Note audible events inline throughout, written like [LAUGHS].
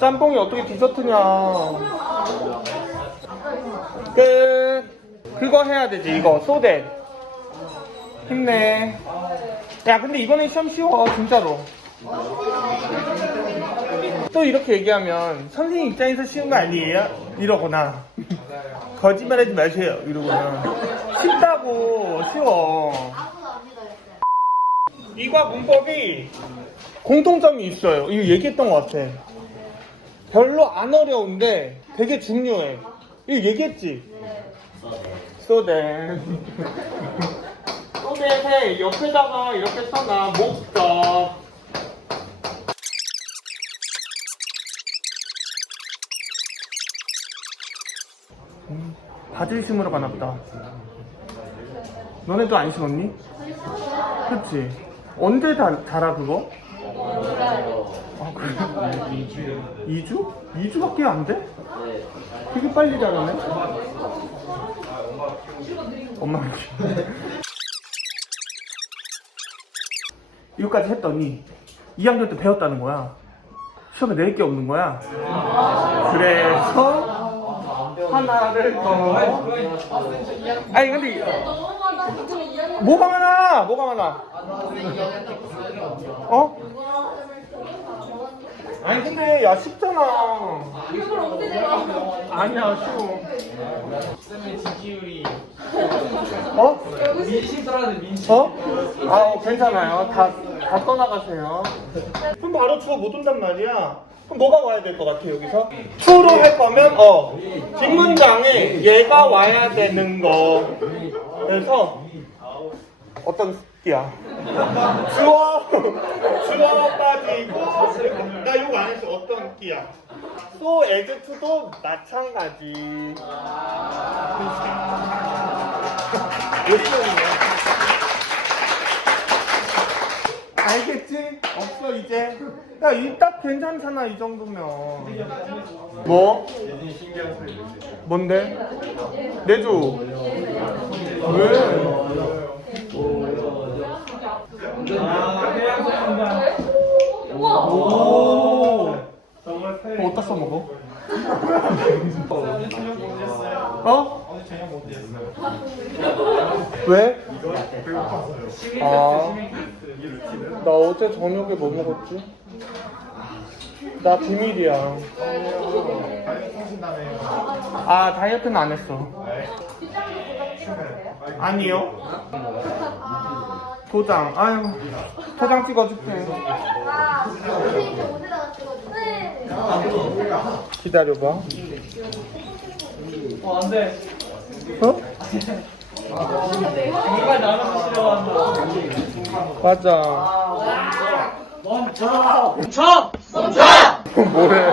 짬뽕이 어떻게 디저트냐. 끝. 그거 해야 되지, 이거. 소대. 힘내. 야, 근데 이번에 시험 쉬워, 진짜로. 또 이렇게 얘기하면 선생님 입장에서 쉬운 거 아니에요? 이러거나. 거짓말하지 마세요. 이러거나. 쉽다고, 쉬워. 이과 문법이 공통점이 있어요. 이거 얘기했던 것 같아. 별로 안 어려운데 되게 중요해. 이거 얘기했지? So then. So [LAUGHS] 옆에다가 이렇게 써놔. 목적. 음, 다들 심으러 가나 보다. 너네도 안 심었니? 그치? 언제 다, 자라 그거? 아 그래? 2주? 2주밖에 안 돼? 되게 빨리 자라네? 엄마 이거까지 했더니 2학년 때 배웠다는 거야 시험에 낼 게 없는 거야 그래서 하나를 더 아니 근데 뭐가 많아 뭐가 많아 어? 아니 근데 야 쉽잖아. 아니야 쉬워. 쌤의 지지율이 어? 민심사라는 민심. 어? 아 어, 괜찮아요. 다, 다 떠나가세요. 그럼 바로 주어 못 온단 말이야. 그럼 뭐가 와야 될 것 같아 여기서? true로 할 거면 어 뒷문장에 얘가 와야 되는 거. 그래서 어떤 끼 야. 주어 주어 빠지고. 나 이거 안 했어. 어떤 끼야? as to도 마찬가지. 알겠지? 없어 이제. 야 이 딱 괜찮잖아 이 정도면. 뭐? 뭔데? 내주 왜? 오 정말 그거 어디다 써먹어? 어? 왜? 아, 나 어제 저녁에 뭐 먹었지? 나 비밀이야. 아, 다이어트는 안 했어. 아니요. 도장. 아유, 도장 찍어줄게. 아? 기다려봐. 어 안 돼 어? 정말 나를 보시려고 한다 맞아. 멈춰 멈춰 멈춰 뭐래?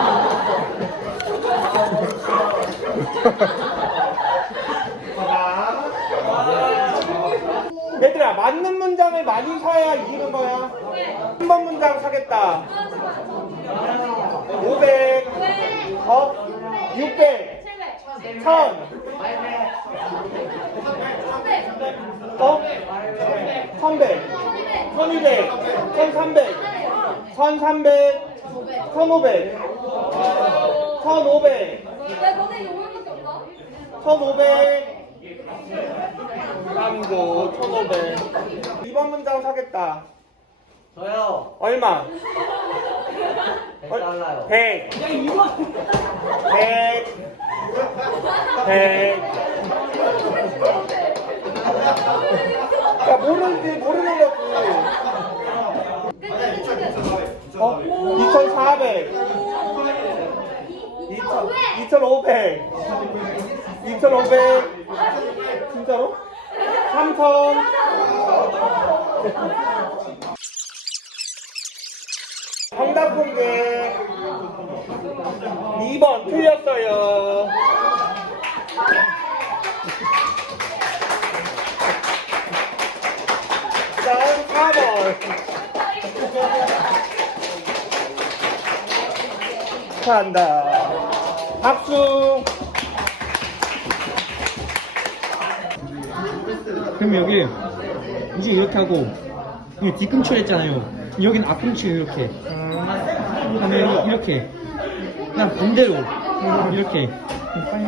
얘들아 맞는 문장을 많이 사야 이기는 거야. 한번 문장 사겠다. 500, 어? 600, 1000, 어? 1100, 1200, 1300, 1300, 1500, 1500, 왜 너네 용어밖에 없나? 1500 깜고 1500 2번 문장 사겠다. 저요. 얼마? 100 달러요. 100 100 100 야 모르는지 모르는 거지 어? 2400 2500 2500 진짜로? 3000 정답 공개. 2번 틀렸어요. 다음 4번 축하한다 박수 그럼 여기 이제 이렇게 하고 이거 뒤꿈치 했잖아요. 여긴 앞꿈치 이렇게. 음, 그다음에 이렇게 난 반대로 이렇게 빨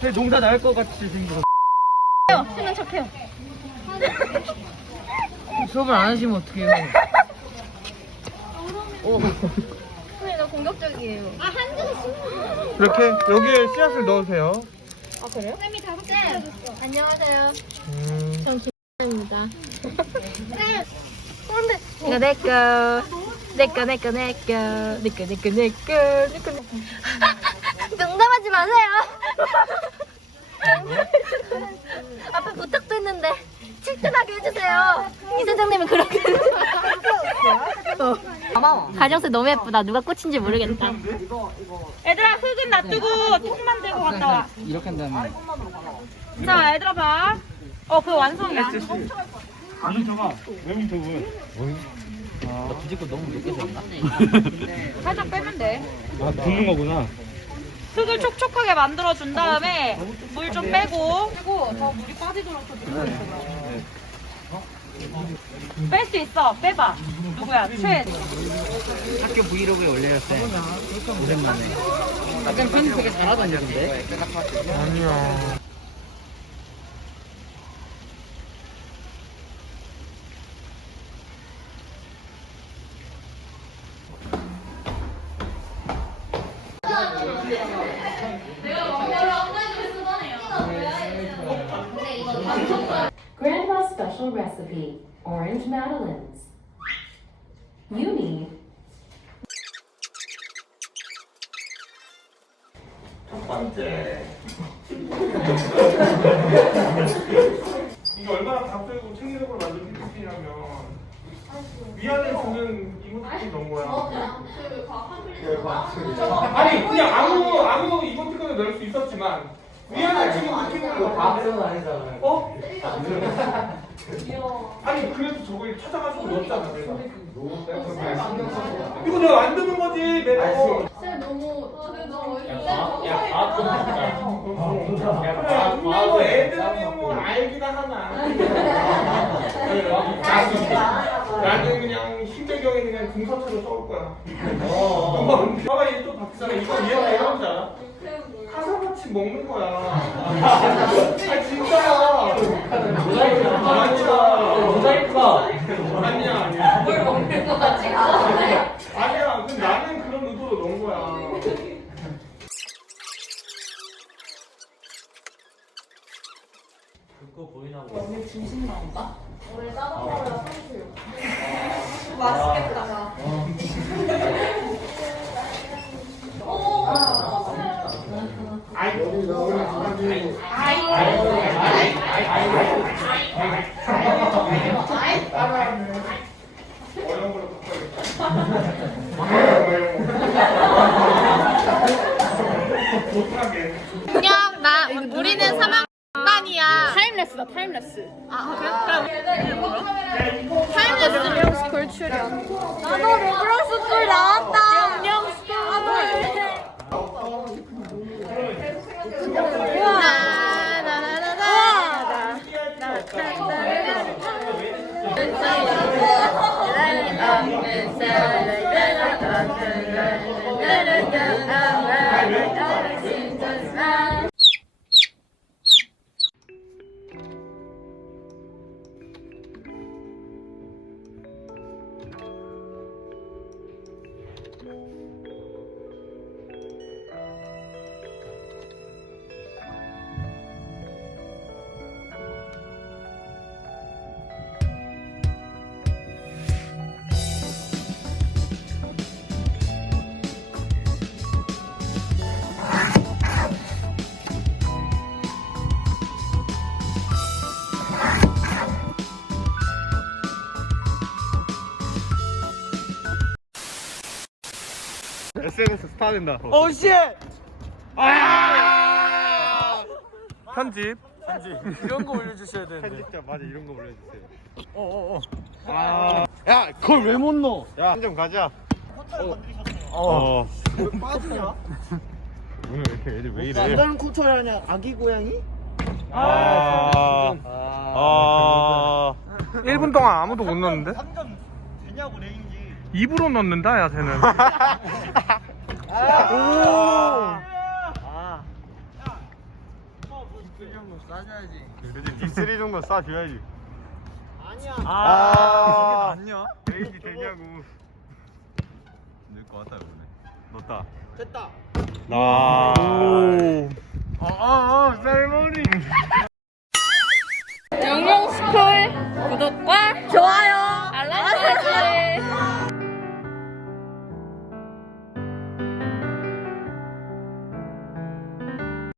데왜 농사 나을 것 같이 생겨 쓰는 척해요. 수업을 안 하시면 어떡해요 선생님 너 공격적이에요. 아 한준 이렇게 여기에 씨앗을 넣으세요. 아 그래요? 쌤이 다섯 개 줬어. 안녕하세요. 음. 전 김입니다. 쌤. 이거 내꺼. 내꺼 내꺼 내꺼 내꺼 내꺼 내꺼 내꺼 [LAUGHS] 농담하지 마세요. [LAUGHS] 앞에 부탁도 했는데 칠등하게 해주세요. 이 사장님은 그렇게. [LAUGHS] 어. 가정색 너무 예쁘다. 누가 꽃인지 모르겠다. 얘들아 흙은 놔두고 통만 들고 갔다 와. 이렇게 한 다음에 자 얘들아 봐. 어 그거 완성이야. 아니 저가 외국적은 나 뒤집고 너무 늦게 잤나? [LAUGHS] 살짝 빼면 돼. 아 붓는 거구나. 흙을 촉촉하게 만들어 준 다음에 물 좀 빼고 그리고 더 물이 빠지도록 뺄수 있어. 빼봐. 누구야? 최. 학교 브이로그에 올려요 쌤 오랜만에 약간 편집 되게 잘하던데 근데 아니야. Grandma's special recipe, orange madeleines. You need 첫 번째. 이게 얼마나 답들고 창의적으로 만든 PPT냐면 위안을 주는 이모티콘 넣은 거야. 아니 그냥 아무 아무 이모티콘을 넣을 수 있었지만 위안을 주는 이모티콘을 넣어. 밥은 아니잖아요. 어? 아니 그래도 저걸 찾아가지고 넣었잖아 내가. 이거 내가 만드는 거지 매번. 쌤 너무 쌤 너무 그래, 근데 뭐 애들은 뭐 알기나 하나. 나는 그냥 신배경에 그냥 등서체로 써올 거야. [LAUGHS] 봐봐 이게 또 바뀌잖아. 이거 이해가 이런지 알아? 카사같이 먹는 거야. 아 진짜야. 아니야. 모자이크가 아니야 아니야. 뭘 먹는 거야 지금? 아니야. 근데 나 타야 된다. 오 씨. 아! 편집. 이런 거 올려주셔야 되는데. 편집자 맞아 이런 거 올려주세요. 어어어. 아. 야 그걸 왜 못 넣어? 야 한 점 가자. 어. 왜 빠지냐? 오늘 왜 이렇게 애들 왜 이래? 남자는 코털이 아니야 아기 고양이? 아. 아. 1분 동안 아무도 못 넣었는데? 3점 되냐고 레인지. 입으로 넣는다 야 쟤는. [LAUGHS] 아. 오. 그래도 딥스리 정도 쏴줘야지. 아니야. 아. 아니야? 레인지 되냐고. 넣을 것 같다 이번에. 넣었다. 됐다. 아. 아, 아, 아, 쌀머리. 영영 스쿨 구독과 좋아요 알람 설정